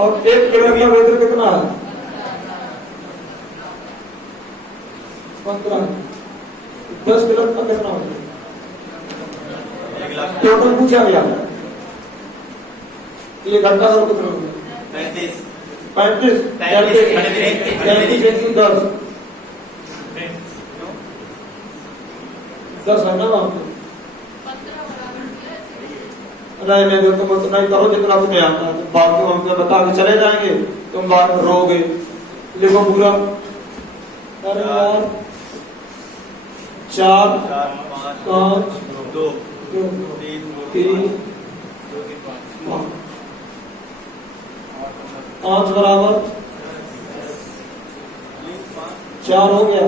और एक kilometre weather कितना है? 15। 10 किलोमीटर का कितना होता है? टोटल पूछा गया ये घंटा सब कितना होगा? 35 10 है ना वहां पे? नहीं तुम उतना ही करो जितना तुम्हें आता है, बात को हम बता के चले जाएंगे, तुम बात रोगे। लिखो पूरा। अरे यार 4 5 2 3 5 बराबर 4 हो गया।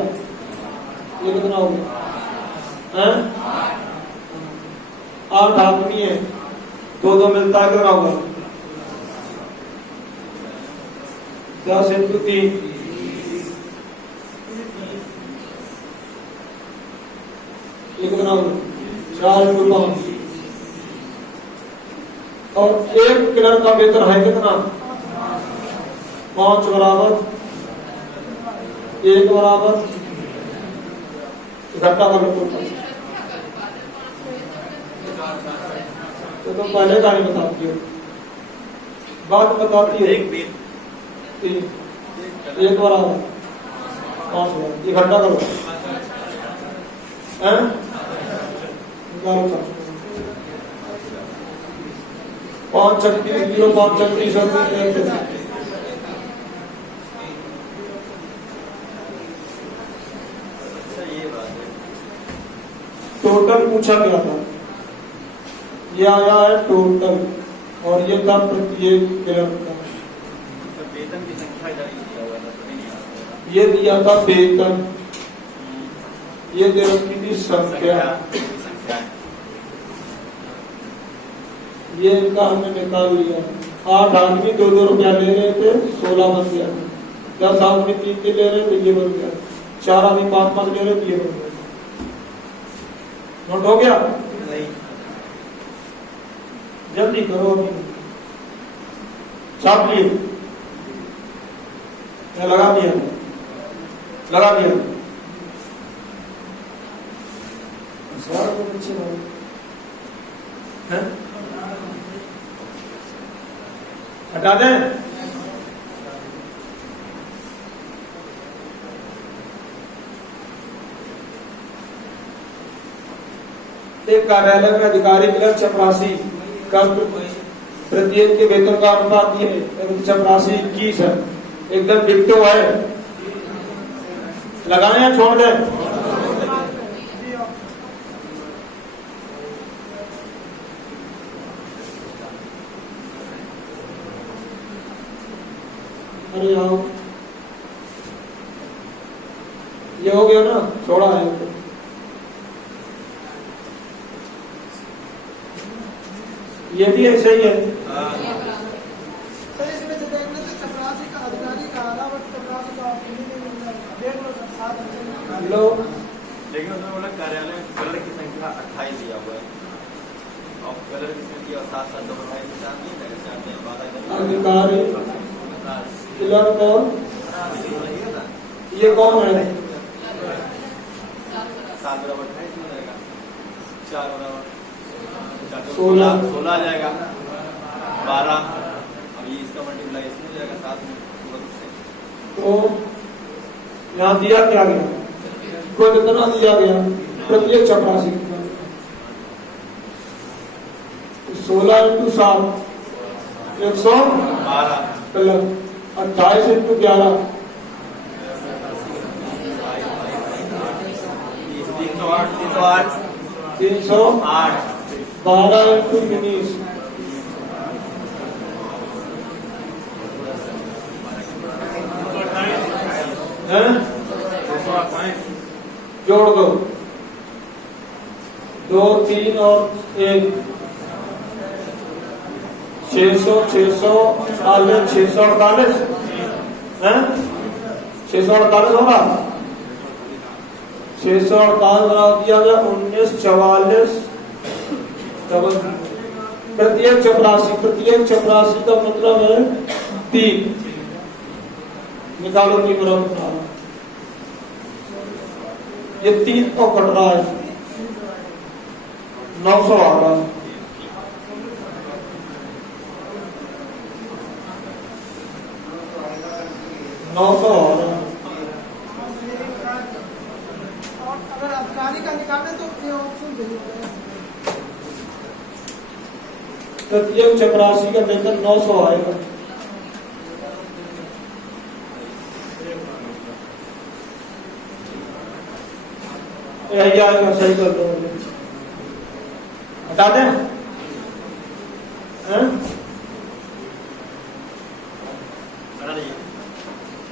ये कितना हो गया? 8 आदमी है, 2 मिलता है कितना होगा? 10 × 3 ये कितना होगा? 4 × 5 और एक किलर का वेतन है कितना? 5 बराबर 1 बराबर इकट्ठा कर लो। तो तुम पहले का नहीं बताती हो, बात बताती है। 1 बराबर 5 बराबर इकट्ठा करो। 5 36 0 5 36 टोटल पूछा गया था, ये आया है टोटल और ये था प्रत्येक किलोमीटर का। वेतन की संख्या ये दिया था वेतन, ये दे रखी थी संख्या, ये इनका हमने निकाल लिया। 8 आदमी 2 रुपया ले रहे थे, 16 बन गया। 10 आदमी 3 ले रहे थे, ये बन गया। 4 आदमी 5 ले रहे थे, ये बन गया। नोट हो गया? नहीं, जल्दी करो अभी, छाप लिए, लगा दिया अच्छे हैं, हटा दें। एक कार्यालय में अधिकारी क्लर्क चपरासी का प्रत्येक के वेतन का अनुपात ये चपरासी 21 है, एकदम डिक्टो है। लगाए या छोड़ दें? अरे आओ, ये हो गया ना, छोड़ा है। ये भी ऐसे ही है। सर इसमें से देखने से चपरासी का अधिकारी का अलावा चपरासी का देख लो सर, 7 लो। लेकिन उसमें बोला कार्यालय में कलर की संख्या 28 दिया हुआ है और कलर की संख्या 7 7 अधिकारी क्लर्क और ये कौन है? 7 बराबर 28 हो जाएगा, 4 बराबर 16 आ जाएगा, 12। अब ये इसका मल्टीप्लाई इसमें हो जाएगा 7 में। तो यहाँ दिया क्या गया? को कितना दिया गया? प्रत्येक चपरासी 16 × 7 112 प्लस 28 × 11 308 308 12 × 19 जोड़ दो, 2 3 और 1 600 648 648 है, 648 होगा। 648 बना दिया गया 1944 प्रत्येक चपरासी का मतलब है 3 निकालो 3 बराबर 18। ये 3 तो कट रहा है, 900 आ रहा है। 900 आ रहा है। और अगर अधिकारी का निकालें तो ये ऑप्शन जरूर है। प्रत्येक चपरासी का वेतन 900 आएगा। यही आएगा, सही कर दो, हटा दें। करा रही है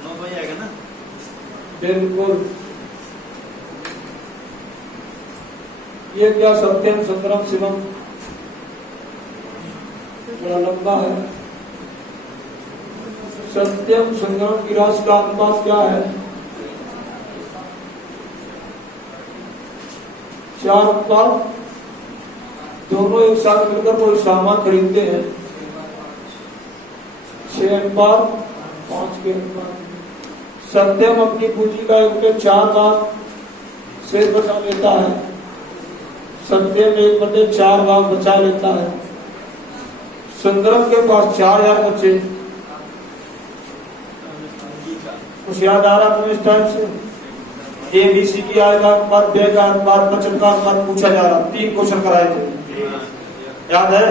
900 ही आएगा ना। बिल्कुल। ये क्या सत्यम सुंदरम शिवम, बड़ा लंबा है। सत्यम सुंदरम की राशि का अनुपात क्या है? 4। दोनों एक साथ मिलकर कोई सामान खरीदते हैं। 6:5 के अनुपात। सत्यम अपनी पूंजी का 1/4 भाग शेष बचा लेता है। सत्यम 1/4 भाग बचा लेता है। सुंदरम के पास 4000 बचे। कुछ याद आ रहा तुम्हें इस टाइम से? ABC की आएगा अनुपात, व्यय का अनुपात, बचत का अनुपात पूछा जा रहा। 3 क्वेश्चन कराए थे, याद है?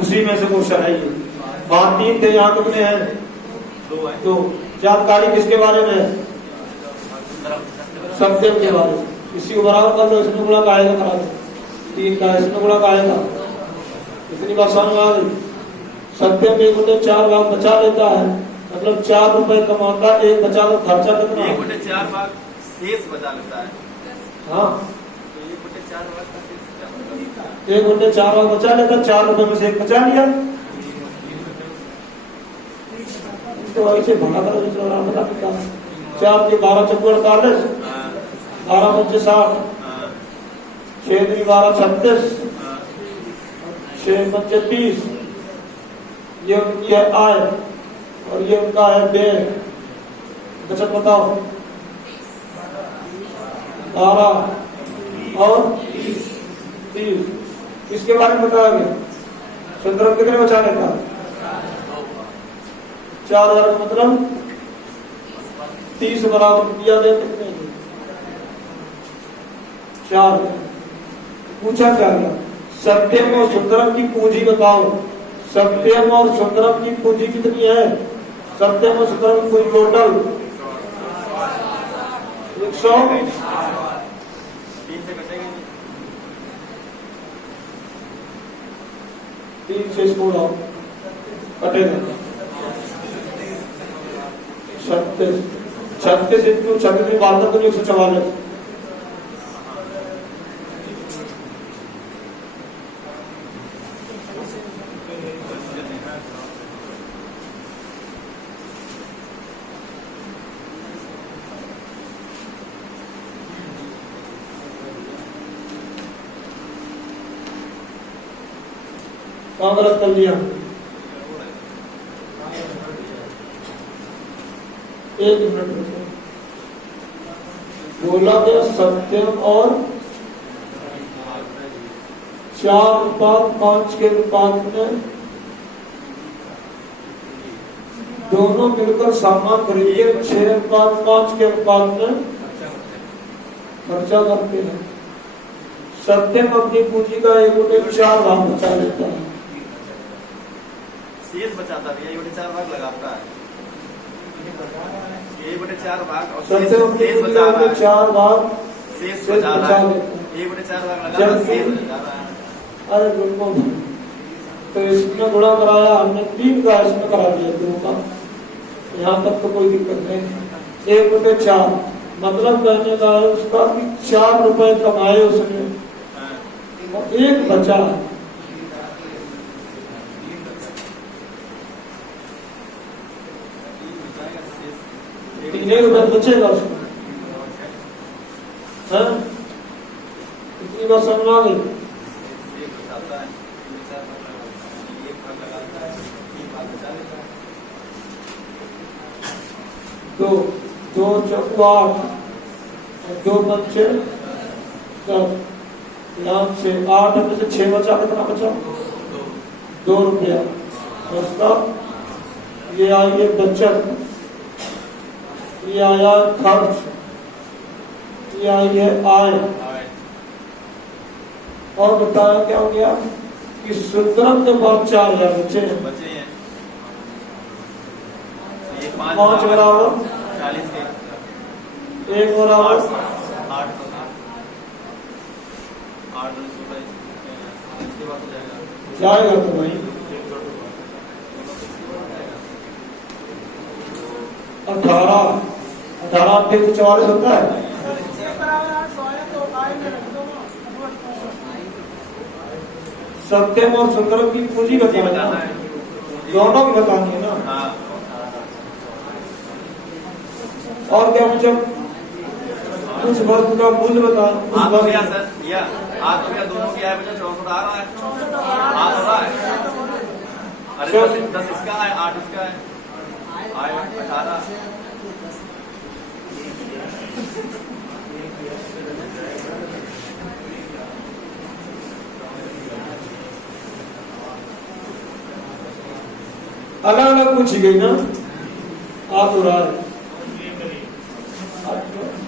उसी में से क्वेश्चन है ये। वहां 3 थे, यहाँ कितने हैं? 2। जानकारी किसके बारे में है? सत्यम के बारे में। इसी को बराबर कर लो, इसमें गुणा का आएगा, करा दो। 3 का इसमें गुणा का आएगा। इतनी बात समझ में आ गई? सत्यम 1/4 भाग बचा लेता है, मतलब 4 रुपए कमाता, 1 बचा कर खर्चा कितना? 1/4 भाग शेष बचा लेता है। हाँ, तो 1/4 भाग का शेष क्या मतलब? 1/4 भाग बचा लेता, 4 रुपए में से 1 बचा लिया। तो ऐसे भला करो, बता क्या? 4 के 12 चौके 48, 12 पंचे 60, 6 3 12 36, 6 पंचे 30। ये उनकी है आय और ये उनका है व्यय। बचत बताओ। 12 और 30। इसके बारे में बताया गया। सुंदरम कितने बचा लेता? 4000 का मतलब 30 बराबर किया दे कितने? 4। पूछा क्या गया? सत्यम और सुंदरम की पूंजी बताओ। सत्यम और सुंदरम की पूंजी कितनी है? सत्यम और सुंदरम की पूंजी टोटल 100। 3 से कटेगा नहीं। 3 से इसको उड़ाओ, कटेगा 36। 36 इंटू 36 बार तो 144। कहाँ गलत कर दिया? 1 मिनट रुको। बोला गया सत्यम और 4:5 के अनुपात में दोनों मिलकर सामान खरीदे। 6:5 के अनुपात में खर्चा करते हैं। सत्यम अपनी पूंजी का 1/4 भाग बचा लेता है। शेष बचाता भी 1/4 भाग लगाता है। 1/4 भाग और सत्यम अपनी शेष पूंजी बचा का रहा है। 1/4 भाग शेष शेष बचा बचा रहा है। लेता है। 1/4 भाग लगा रहा है, शेष बचा रहा है। अरे बिल्कुल। तो इसमें गुणा कराया हमने, 3 का इसमें करा दिया 2 का। यहाँ तक तो कोई दिक्कत नहीं। 1/4 मतलब कहने का है उसका कि 4 रुपए कमाए उसने और 1 बचा। 3 रुपए बचेगा उसमें। इतनी बात समझ आ गई? 2 2 चौको 8 और 2 पंचे 10। यहाँ से 8 में से 6 बचा, कितना बचा? 2 रुपया। उसका ये आई है बचत, ये आया खर्च, ये आई है आय। और बताया क्या हो गया कि सुंदरम के बाद 4000 बचे हैं। बचे हैं ये 5 बराबर 40 के 1 बराबर 8 इसके बाद हो जाएगा जाएगा तो भाई 18 18 फिर 44 होता है। सर 1 बराबर 8 100 है तो आय में रख दो ना। सत्यम और सुंदरम की पूंजी बताना बताना है, है। दोनों की बतानी है ना। हाँ और क्या पूछो? कुछ वस्तु का मूल्य बता। आप हो गया सर, या आप हो गया, दोनों की आय बचा 64 आ रहा है, 8 हो रहा है। अरे 10 इसका है, 8 इसका है, आय 18। अलग अलग पूछी गई ना। आप हो रहा है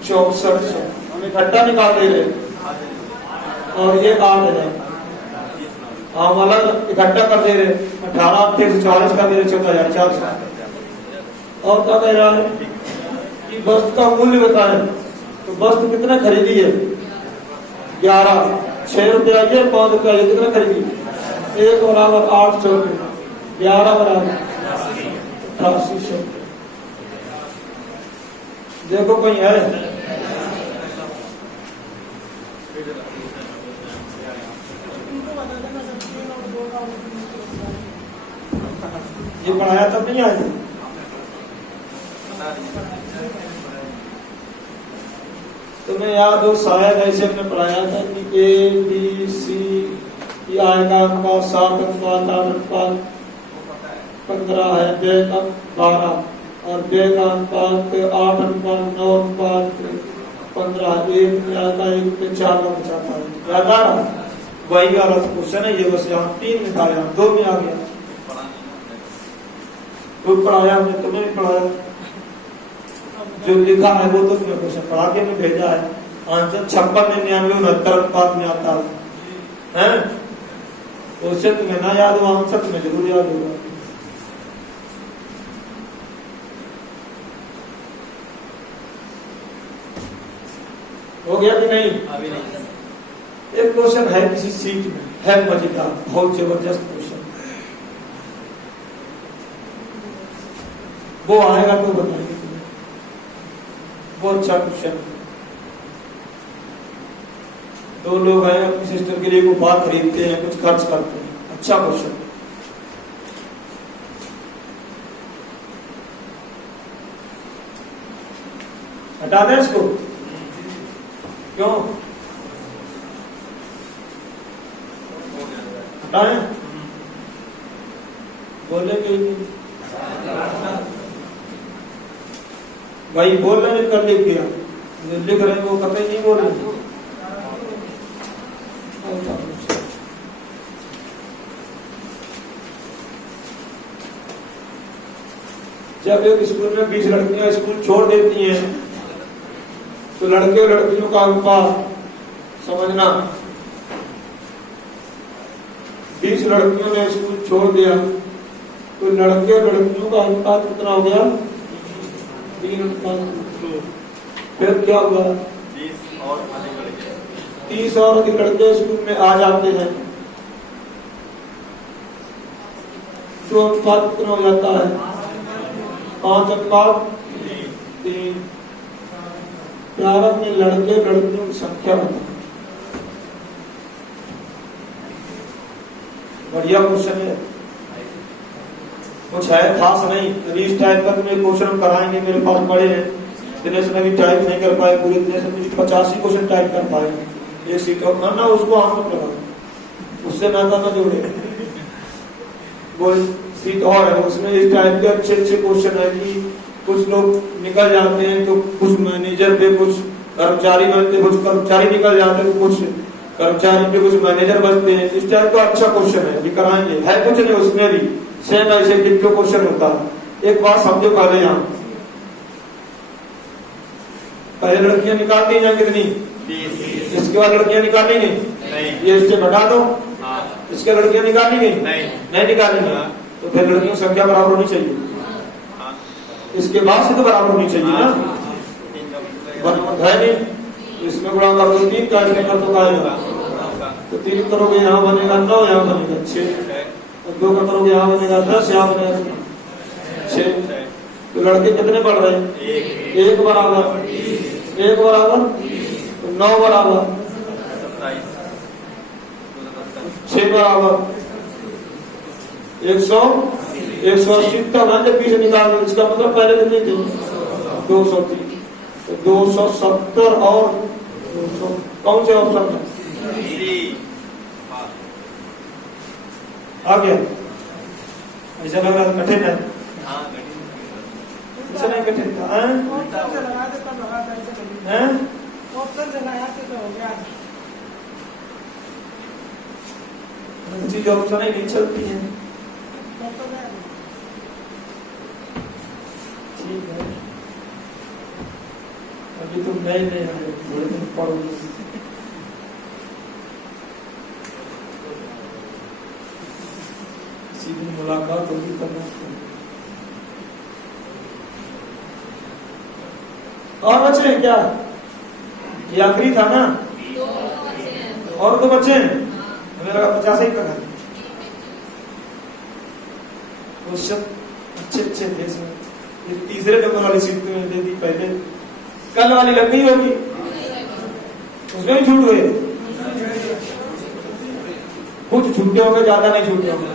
6400 हम इकट्ठा निकाल दे रहे और ये 8000 हम अलग इकट्ठा कर दे रहे। 18 से 40 का दे रहे 14400। और क्या कह रहा है कि वस्तु का मूल्य बताएं। तो वस्तु कितना खरीदी है? 11। 6 रुपया ये 5 रुपया ये कितना खरीदी? 1 बराबर 800 रुपये, 11 बराबर 8800। देखो कोई है? इनको बता देना सर 3 और 2 का ये पढ़ाया तब नहीं आया? तुम्हें याद हो शायद ऐसे हमने पढ़ाया था कि A B C की आय का अनुपात 7 अनुपात 8 अनुपात 15 है, व्यय का 12 और व्यय का अनुपात 8 अनुपात 9 अनुपात 15। 1 में आता है 1 में 4 का बचाता है। याद आ रहा? वही वाला क्वेश्चन है ये, बस यहाँ 3 में था, यहाँ 2 में आ गया। तो पढ़ाया हमने, तुम्हें भी पढ़ाया। जो लिखा है वो तो तुम्हें क्वेश्चन पढ़ा के मैं भेजा है। आंसर 56, 99, 69 अनुपात में आता है। क्वेश्चन तुम्हें ना याद हो, आंसर तुम्हें जरूर याद होगा। हो गया कि नहीं? अभी नहीं। एक क्वेश्चन है किसी सीट में, है मजेदार, बहुत जबरदस्त क्वेश्चन। वो आएगा तो बताएंगे तुम्हें। वो अच्छा क्वेश्चन। 2 लोग हैं, अपनी सिस्टर के लिए उपहार खरीदते हैं, कुछ खर्च करते हैं। अच्छा क्वेश्चन। हटा दें इसको? क्यों हटाएं? बोलेंगे भाई, बोल रहे कर लिख दिया, लिख रहे वो कतई नहीं बोल रहे। जब एक स्कूल में 20 लड़कियां स्कूल छोड़ देती हैं तो लड़के और लड़कियों का अनुपात समझना। 20 लड़कियों ने स्कूल छोड़ दिया तो लड़के और लड़कियों का अनुपात कितना हो गया? 3 अनुपात। फिर क्या हुआ? 30 और अधिक लड़के 30 और अधिक लड़के स्कूल में आ जाते हैं तो अनुपात कितना हो जाता है? 5 अनुपात 3। प्रारंभ में लड़के लड़कियों की संख्या होती। बढ़िया क्वेश्चन है, कुछ है खास नहीं। अभी इस टाइप का तुम्हें क्वेश्चन कराएंगे, मेरे पास पड़े हैं। दिनेश ने भी टाइप नहीं कर पाए, पूरे दिनेश ने 85 क्वेश्चन टाइप कर पाए। ये सीट और ना उसको आम मत लगा, उससे नाता ना जोड़े। वो सीट और है, उसमें इस टाइप के अच्छे अच्छे क्वेश्चन है कि कुछ लोग निकल जाते हैं तो कुछ मैनेजर पे, कुछ कर्मचारी बनते, कुछ कर्मचारी निकल जाते हैं, कुछ कर्मचारी पे कुछ मैनेजर बनते हैं। इस टाइप का अच्छा क्वेश्चन है, ये कराएंगे, है कुछ नहीं उसमें भी सेम ऐसे डिप्टो क्वेश्चन होता है। एक बात समझो पहले, यहाँ पहले लड़कियां निकालती हैं कितनी, इसके बाद लड़कियां निकाली नहीं, ये इससे घटा दो, इसके लड़कियां निकाली नहीं निकालेंगे, तो फिर लड़कियों की संख्या बराबर होनी चाहिए, इसके बाद से तो बराबर होनी चाहिए ना, है नहीं। इसमें गुणा कर दो 3 का, इसमें कर दो का, तो 3 करोगे यहाँ बनेगा 9, यहाँ बनेगा 6, 2 का करोगे यहाँ बनेगा 10, यहाँ बनेगा 6। तो लड़के कितने बढ़ रहे हैं, 1 बराबर 9 बराबर 6 बराबर 180 तक है। जब पीछे निकाल, इसका मतलब पहले कितनी थी 230, तो 270 और 200 कौन से ऑप्शन में आ गया? ऐसा लग रहा है कठिन है, ऐसा नहीं कठिन था, ऑप्शन से लगा दे तब लगा दे, ऐसे करिए हैं? ऑप्शन से लगाते तो हो गया। चीज ऑप्शन ही नहीं चलती है। ठीक है, अभी तुम नए नए आए, थोड़े दिन पढ़ोगे। किसी दिन मुलाकात होगी करना। और बच्चे हैं क्या? ये आखिरी था ना, और 2 बच्चे हैं, हमें लगा 50 ही का। क्वेश्चन अच्छे थे इसमें। ये तीसरे नंबर वाली सीट में दे दी पहले, कल वाली लग गई होगी, उसमें भी छूट गए, कुछ छूटे होंगे, ज्यादा नहीं छूटे होंगे।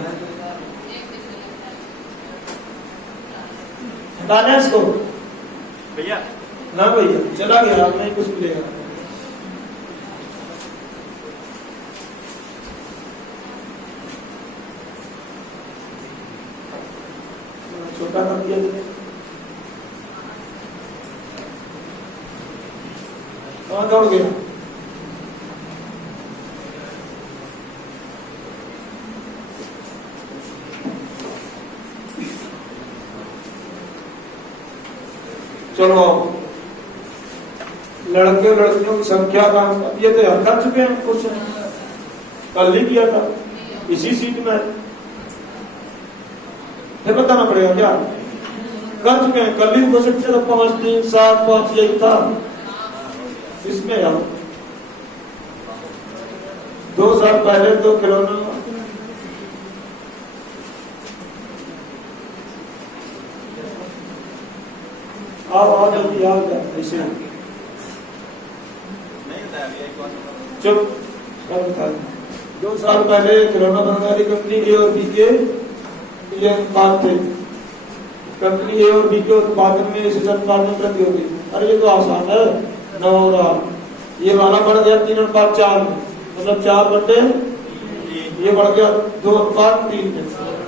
हटाना इसको भैया, ना भैया चला गया, आप नहीं कुछ मिलेगा। छोटा कर दिया तुमने, कहाँ दौड़ गया? चलो लड़के लड़कियों की संख्या का, ये तो याद कर चुके हैं, कुछ कल ही किया था इसी सीट में, फिर बताना पड़ेगा क्या? कर चुके हैं, कल ही हो सकते थे 5 3 7 5 यही था। इसमें यार 2 साल पहले तो खिलौना आओ जल्दी आओ, ऐसे चुप कर बता। 2 साल पहले खिलौना बनाने कंपनी ए और बी के ये बात थे, कंपनी ए और बी के उत्पादन में इस उत्पादन में वृद्धि होगी। अरे ये तो आसान है, 9 और ये वाला बढ़ गया 3:4 में, मतलब 4 बटे, ये बढ़ गया 2:3 में,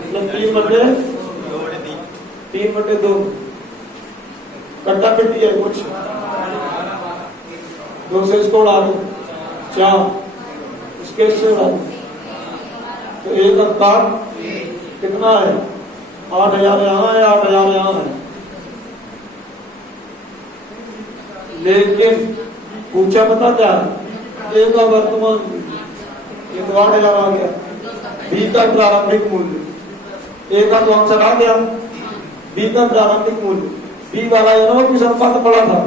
मतलब 3/2 कट्टा पिट्टी है कुछ, 2 से इसको उड़ा दो 4, इसके इससे उड़ा दो, तो 1/8 कितना है? 8,000 यहाँ है, 8,000 यहाँ है। लेकिन पूछा पता क्या, ए का वर्तमान, ये तो 8,000 आ गया, बी का प्रारंभिक मूल्य, ए का तो आंसर आ गया, बी का प्रारंभिक मूल्य, बी वाला की संख्या तो पड़ा था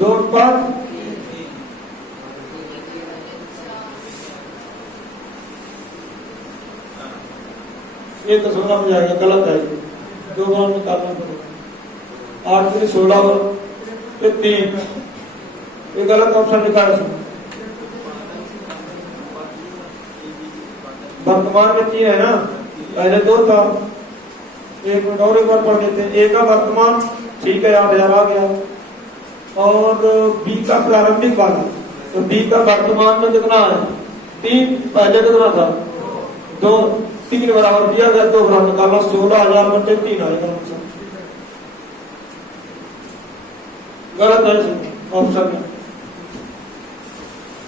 2:8। ये तो समझ में जाएगा, गलत है, 2 बार निकालना पड़ेगा, 8 से 16 और 3, ये गलत ऑप्शन लिखा है इसमें। वर्तमान में 3 है ना, पहले 2 था, 1 मिनट और एक बार पढ़ देते हैं। ए का वर्तमान ठीक है, 8,000 आ गया, और बी का प्रारंभिक वाला, तो बी का वर्तमान में कितना है? 3, पहले कितना था? 2, 3 बराबर दिया गया, 2 बराबर निकालना, 16,000 बटे 3 आएगा आंसर। गलत है ऑप्शन में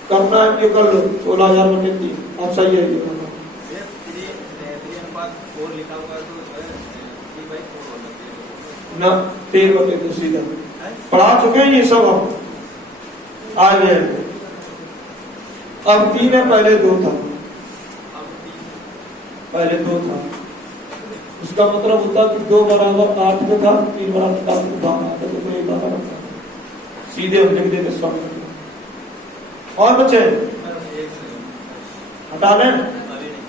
करना है ये कर लो 16,000/3 अब सही है ये ये 3/4 लिखा हुआ है तो 3/4 होना चाहिए ना 3/2 सीधा पढ़ा चुके हैं ये सब हम आगे अब 3 है पहले 2 था अब 3 पहले 2 था इसका मतलब होता कि 2 बराबर 8 में था 3 बराबर 7 में था तो कोई बात नहीं सीधे हम लिख देते सब और बच्चे एक से हटा लें अभी नहीं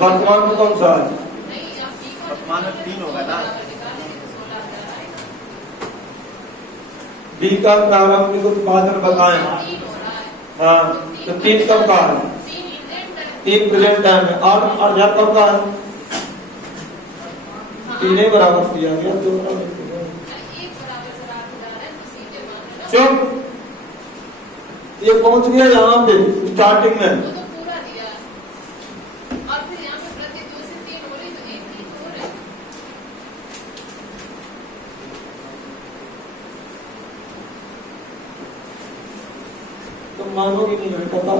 वर्तमान में कौन सा है वर्तमान में 3 होगा ना बी का प्रारंभिक उत्पादन बताएं हाँ तो 3 कब का है 3 प्रेजेंट टाइम है 8 कब का है 3 ही बराबर दिया गया 2 बराबर दिया गया। चुप ये पहुंच गया यहाँ पे स्टार्टिंग में तुम मानोगे नहीं है पता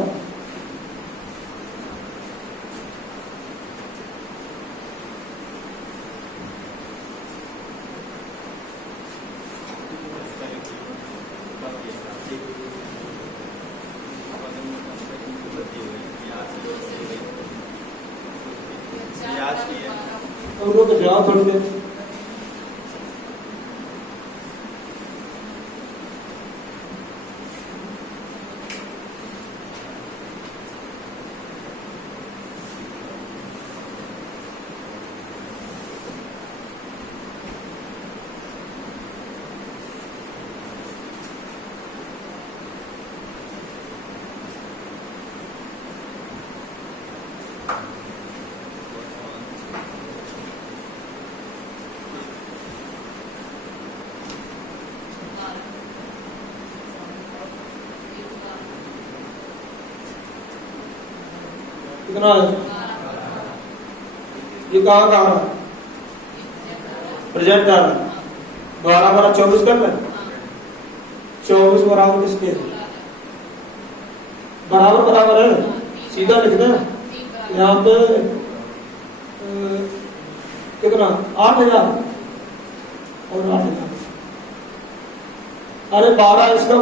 आज की है तो लोग जवाब थोड़ी देर कितना है ये कहाँ का आ रहा है प्रेजेंट आ रहा है 12/24 कर ले 24 बराबर किसके बराबर बराबर है सीधा लिख दे यहाँ पे कितना 8,000 और 8,000 अरे 12 इसका